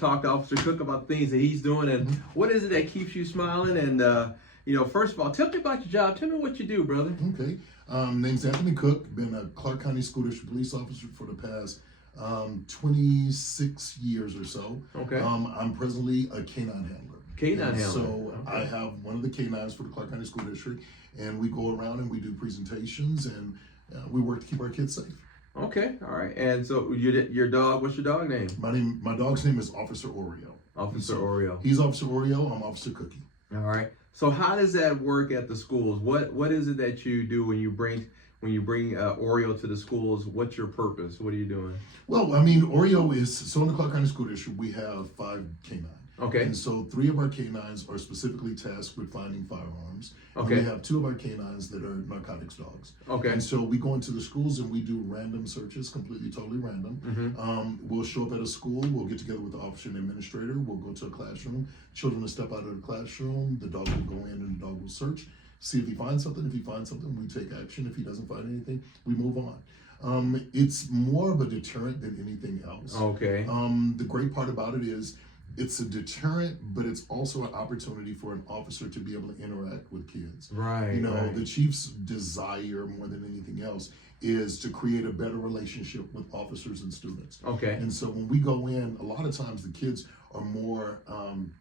talk to Officer Cooke about things that he's doing, and what is it that keeps you smiling? And first of all, tell me about your job. Tell me what you do, brother. Okay. Name's Anthony Cooke. Been a Clark County School District police officer for the past 26 years or so. Okay. I'm presently a canine handler. Canine handler. So okay. I have one of the canines for the Clark County School District, and we go around and we do presentations, and we work to keep our kids safe. Okay, all right. And so your dog, what's your dog name? My dog's name is Officer Oreo. Officer Oreo. He's Officer Oreo. I'm Officer Cookie. All right. So how does that work at the schools? What is it that you do when you bring Oreo to the schools? What's your purpose? What are you doing? Well, I mean, Oreo is, so in the Clark County School District, we have 5 canines. Okay. And so 3 of our canines are specifically tasked with finding firearms. Okay. And we have 2 of our canines that are narcotics dogs. Okay. And so we go into the schools and we do random searches, completely, totally random. Mm-hmm. We'll show up at a school, we'll get together with the officer and administrator, we'll go to a classroom, children will step out of the classroom, the dog will go in and the dog will search, see if he finds something. If he finds something, we take action. If he doesn't find anything, we move on. It's more of a deterrent than anything else. Okay. The great part about it is it's a deterrent, but it's also an opportunity for an officer to be able to interact with kids. Right. You know, right. the chief's desire more than anything else is to create a better relationship with officers and students. Okay. And so when we go in, a lot of times the kids are more, I'm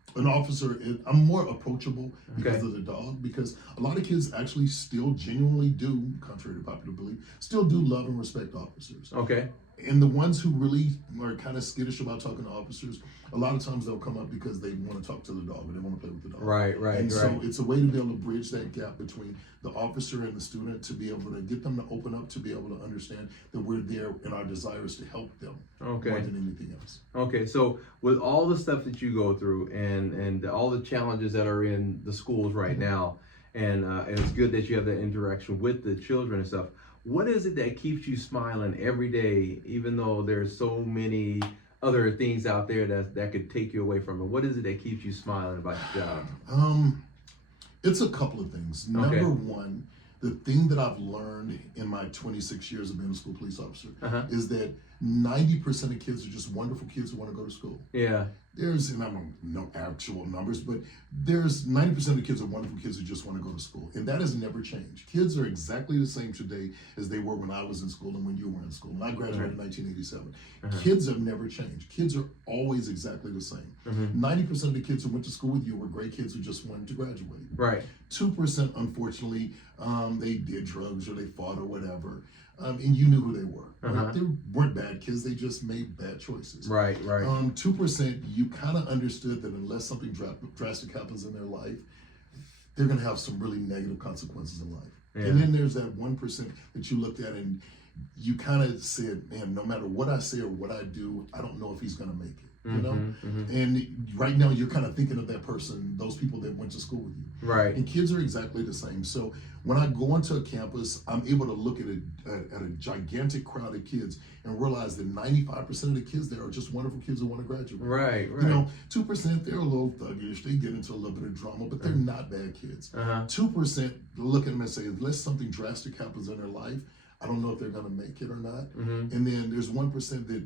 more approachable because of the dog, because a lot of kids actually still genuinely do, contrary to popular belief, still do love and respect officers. Okay. And the ones who really are kind of skittish about talking to officers, a lot of times they'll come up because they want to talk to the dog or they want to play with the dog. Right. And so it's a way to be able to bridge that gap between the officer and the student, to be able to get them to open up, to be able to understand that we're there and our desire is to help them more than anything else. Okay, so with all the stuff that you go through and all the challenges that are in the schools right now, and it's good that you have that interaction with the children and stuff, what is it that keeps you smiling every day, even though there's so many other things out there that could take you away from it? What is it that keeps you smiling about your job? It's a couple of things. Okay. Number one, the thing that I've learned in my 26 years of being a school police officer is that 90% of kids are just wonderful kids who want to go to school. Yeah. And I don't know actual numbers, but there's 90% of the kids are wonderful kids who just want to go to school. And that has never changed. Kids are exactly the same today as they were when I was in school and when you were in school. When I graduated in 1987. Kids have never changed. Kids are always exactly the same. 90% of the kids who went to school with you were great kids who just wanted to graduate. Right. 2%, unfortunately, they did drugs or they fought or whatever. And you knew who they were. Right? They weren't bad kids, they just made bad choices. Right. 2%, you kind of understood that unless something drastic happens in their life, they're going to have some really negative consequences in life. Yeah. And then there's that 1% that you looked at and you kind of said, man, no matter what I say or what I do, I don't know if he's going to make it. You know, and right now you're kind of thinking of that person, those people that went to school with you. Right. And kids are exactly the same. So when I go into a campus, I'm able to look at a gigantic crowd of kids and realize that 95% of the kids there are just wonderful kids who want to graduate. Right. You know, 2%, they're a little thuggish. They get into a little bit of drama, but they're not bad kids. 2% look at them and say, unless something drastic happens in their life, I don't know if they're going to make it or not. And then there's 1% that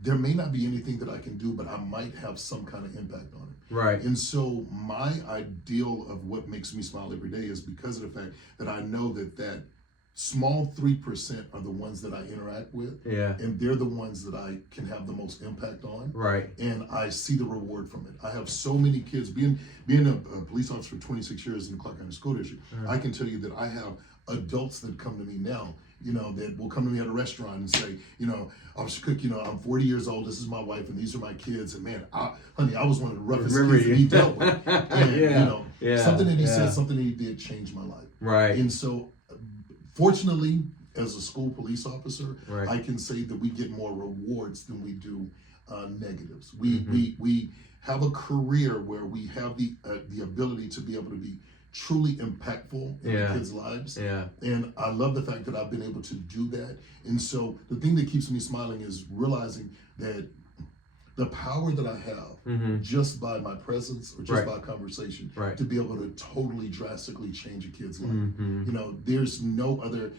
there may not be anything that I can do, but I might have some kind of impact on it. Right. And so my ideal of what makes me smile every day is because of the fact that I know that small 3% are the ones that I interact with. Yeah. And they're the ones that I can have the most impact on. Right. And I see the reward from it. I have so many kids, being a police officer for 26 years in the Clark County School District, I can tell you that I have adults that come to me now, you know, that will come to me at a restaurant and say, you know, Officer Cooke, you know, I'm 40 years old, this is my wife, and these are my kids, and man, honey, I was one of the roughest kids that he dealt with. And, you know, something that he said, something that he did changed my life. Right. And so, fortunately, as a school police officer, I can say that we get more rewards than we do negatives. We have a career where we have the ability to be able to be truly impactful in the kids' lives. And I love the fact that I've been able to do that. And so the thing that keeps me smiling is realizing that the power that I have just by my presence or just by conversation to be able to totally drastically change a kid's life. You know, there's no other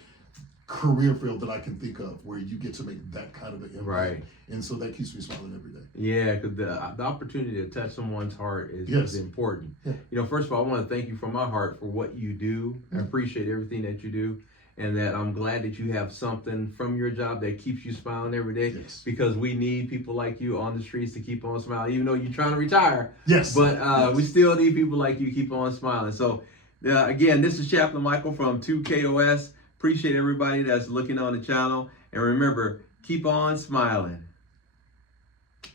career field that I can think of where you get to make that kind of an impact. Right. And so that keeps me smiling every day. Yeah, because the opportunity to touch someone's heart is Yes. important. Yeah. You know, first of all, I want to thank you from my heart for what you do. I appreciate everything that you do. And that I'm glad that you have something from your job that keeps you smiling every day. Yes. Because we need people like you on the streets to keep on smiling, even though you're trying to retire. Yes. But Yes. we still need people like you to keep on smiling. So, again, this is Chaplain Michael from 2KOS. Appreciate everybody that's looking on the channel. And remember, keep on smiling.